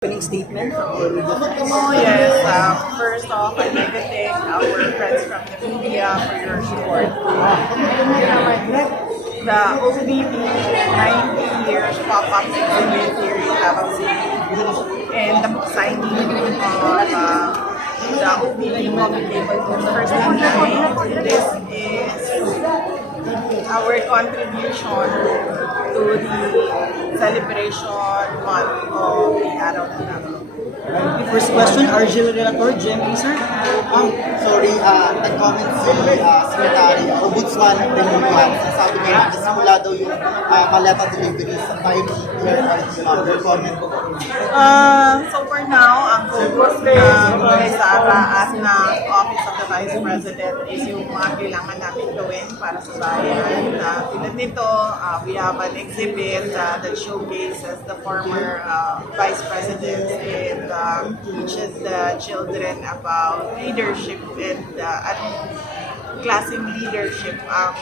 Opening statement from all of Oh yes, first off, I'd like to thank our friends from the media for your support. The OBB 90 years pop-up exhibit here in Davao City and the book signing of the OBB coffee table books first time. This is our contribution to the celebration month of the Araw ng Davao. First question, Argel Relator, GMA, sir. Sorry, nag-comment si Secretary Ombudsman Remunuan. Sabi niya, nasimula daw yung maleta deliveries sa time your comment. So for now, ang focus na kay Sara at na Office of the Vice President is yung mga kailangan natin gawin para sa bayan. Tulad nito, we have an exhibit that showcases the former Vice Presidents and teaches the children about leadership and anong klaseng leadership ang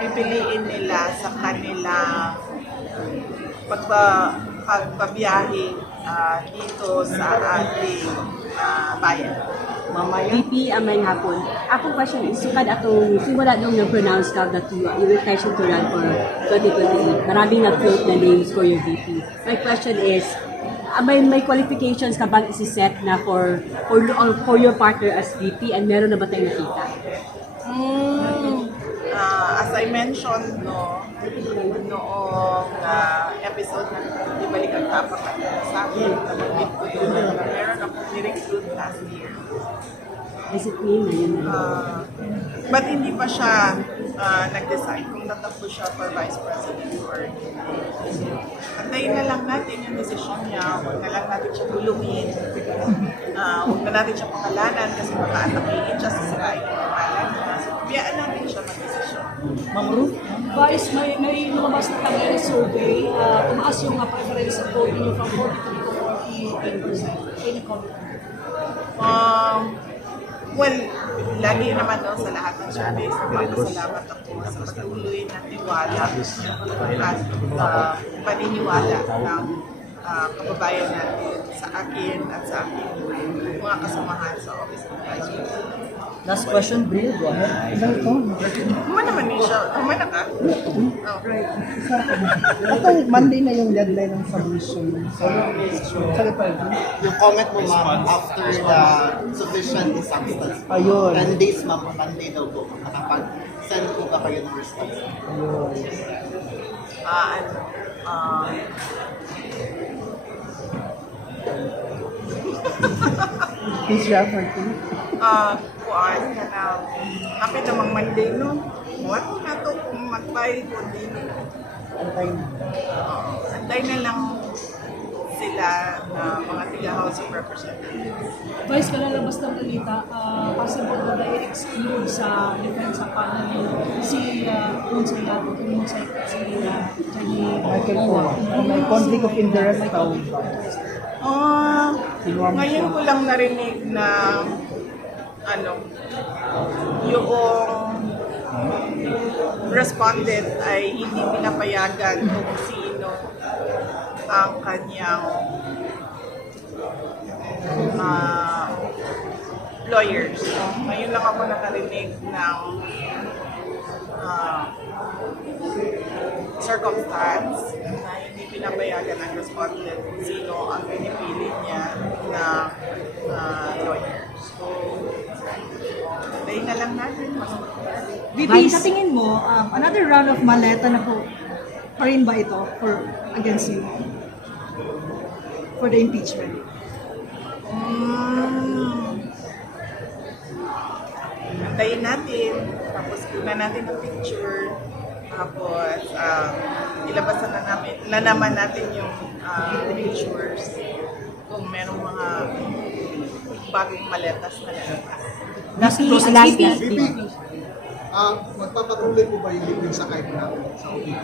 pipiliin nila sa kanilang pagbabiyahe dito sa ating bayan. VP, amay hapon. Akong question is, sukad atong simula nung nag-pronounce ka that you intention to run for 2028. Maraming nag-float na names for your VP. My question is, may qualifications ka bang isi-set na for your partner as VP and meron na ba tayong nakita? As I mentioned noong episode na Di Balik ang Tapang at sa akin, nabanggit ko yun na meron akong ni-recruit last year. Is it me? But hindi pa siya nag-decide kung tatakbo siya for Vice President or hindi. Antayin na lang natin yung desisyon niya, huwag na lang natin siya tulungin, huwag na natin siya pangalanan kasi maka-atakihin siya, sasirain yung pangalan niya. So, biyaan natin siya mag-desisyon. Ma'am Ru? Vice, may lumabas na kami survey, tumaas yung preference ng vote niyo from 43 to 48%. Any comment? Well, lagi naman daw sa lahat ng surveys, salamat ako sa patuloy na tiwala at paniniwala ng kababayan natin sa akin at sa aking mga kasamahan sa Office of the Vice President. Last question, Bril, go ahead. Human naman din siya. Human na ka? Oh. Ito, Monday na yung deadline ng submission. So, Yung comment mo, ma'am, after the sufficient substance. Ayun. 10 days, ma'am, Monday daw po. Nakapag-send po ba kayo ng response? please refer to. Kuan ka na. Kapit namang Monday, no? What na to kung mag-file ko din. Antay na. Antay na lang sila na mga tiga-House of Representatives. Vice, kalalabas ng balita, possible na i-exclude sa defensa panel si Monsignor, si Michael Poa. May conflict of interest daw. Ngayon ko lang narinig na yung respondent ay hindi pinapayagan kung sino ang kanyang lawyers. Ngayon lang ako nakarinig ng circumstance na hindi pinapayagan ng respondent kung sino ang pinipili niya na lawyer. So, tayo na lang natin. VP, sa tingin mo, another round of maleta na po pa rin ba ito against you for the impeachment? Antayin natin, tapos kunan natin ang picture, tapos ilabas na naman natin yung pictures kung merong mga bagong maletas na lalabas. Last VP, magpapatuloy po ba yung libreng sakay po natin sa OPP?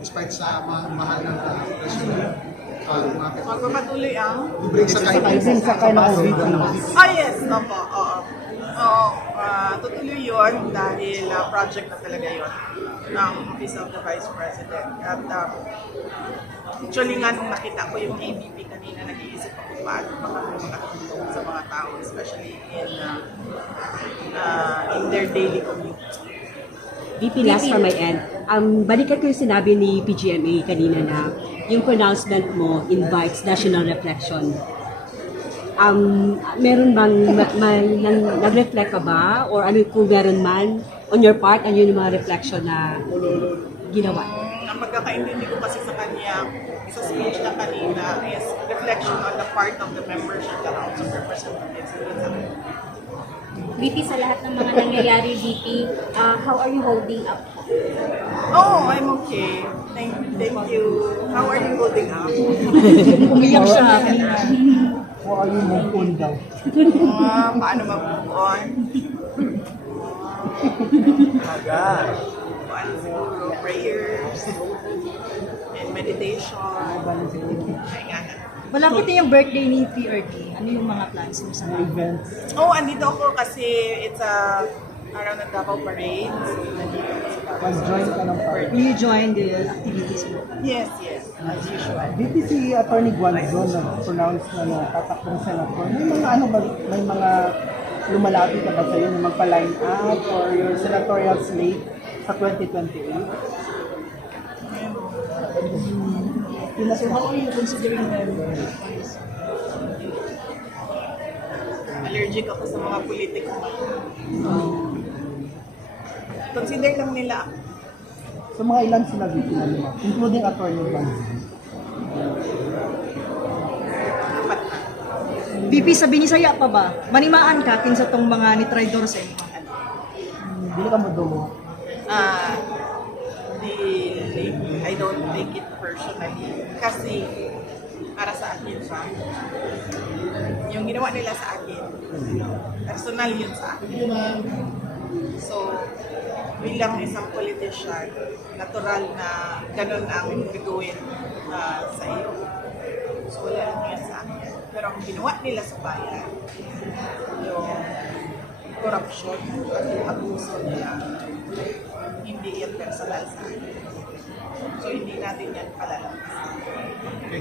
Despite sa mahal ng presyo Magpapatuloy ang? libreng sakay ng OVP. Yes, opo, oo. Tutuloy yun dahil project na talaga yun. ng Office of the Vice President. At actually nga nung nakita ko yung ABP kanina, nag-iisip ako paano makatulong sa mga tao, especially in their daily commute. VP, last from my end. Balikan ko yung sinabi ni PGMA kanina na yung pronouncement mo invites national reflection. Meron bang nag-reflect ka ba? Or ano kung meron man on your part, ano yung mga reflection na ginawa? Ang pagkakaintindi ko kasi sa kanya, sa speech na kanina is reflection on the part of the members of the House of Representatives. VP, sa lahat ng mga nangyayari, VP, how are you holding up? Oh, I'm okay. Thank you. How are you holding up? Umiyak siya kanina. Or are you move on daw? Paano mag-move on? Paano siguro? Prayers and meditation. Ay nga na. Malapit na yung birthday ni PRD. Ano yung mga plans mo sa Events. Oh, andito ako kasi it's around the Davao Parade. So, nandito ako sa Davao. Mag-join ka ng party. Will you join the activities mo? Yes, as usual. Dito si Attorney Guanzon nag-pronounce na tatakbong senator. May mga ano ba, may mga lumalapit na ba sa'yo na magpa-line up or your senatorial slate sa 2028? So how are you considering them? Allergic ako sa mga politiko. Consider lang nila ako. So mga ilan sila dito na nila, including Attorney Guanzon. Apat na. VP, sabi ni Saya pa ba? Manimaan ka kin sa tong mga ni Tridor sa inyo. Hindi ka madumo. I don't take it personally kasi para sa akin siya. Yung ginawa nila sa akin, personal yun sa akin. So, bilang isang politician, natural na ganun ang gagawin sa iyo. So, wala lang yun sa akin. Pero ang ginawa nila sa bayan, yung corruption at yung abuso nila, hindi yan personal sa akin. So, hindi natin yan palalampasin.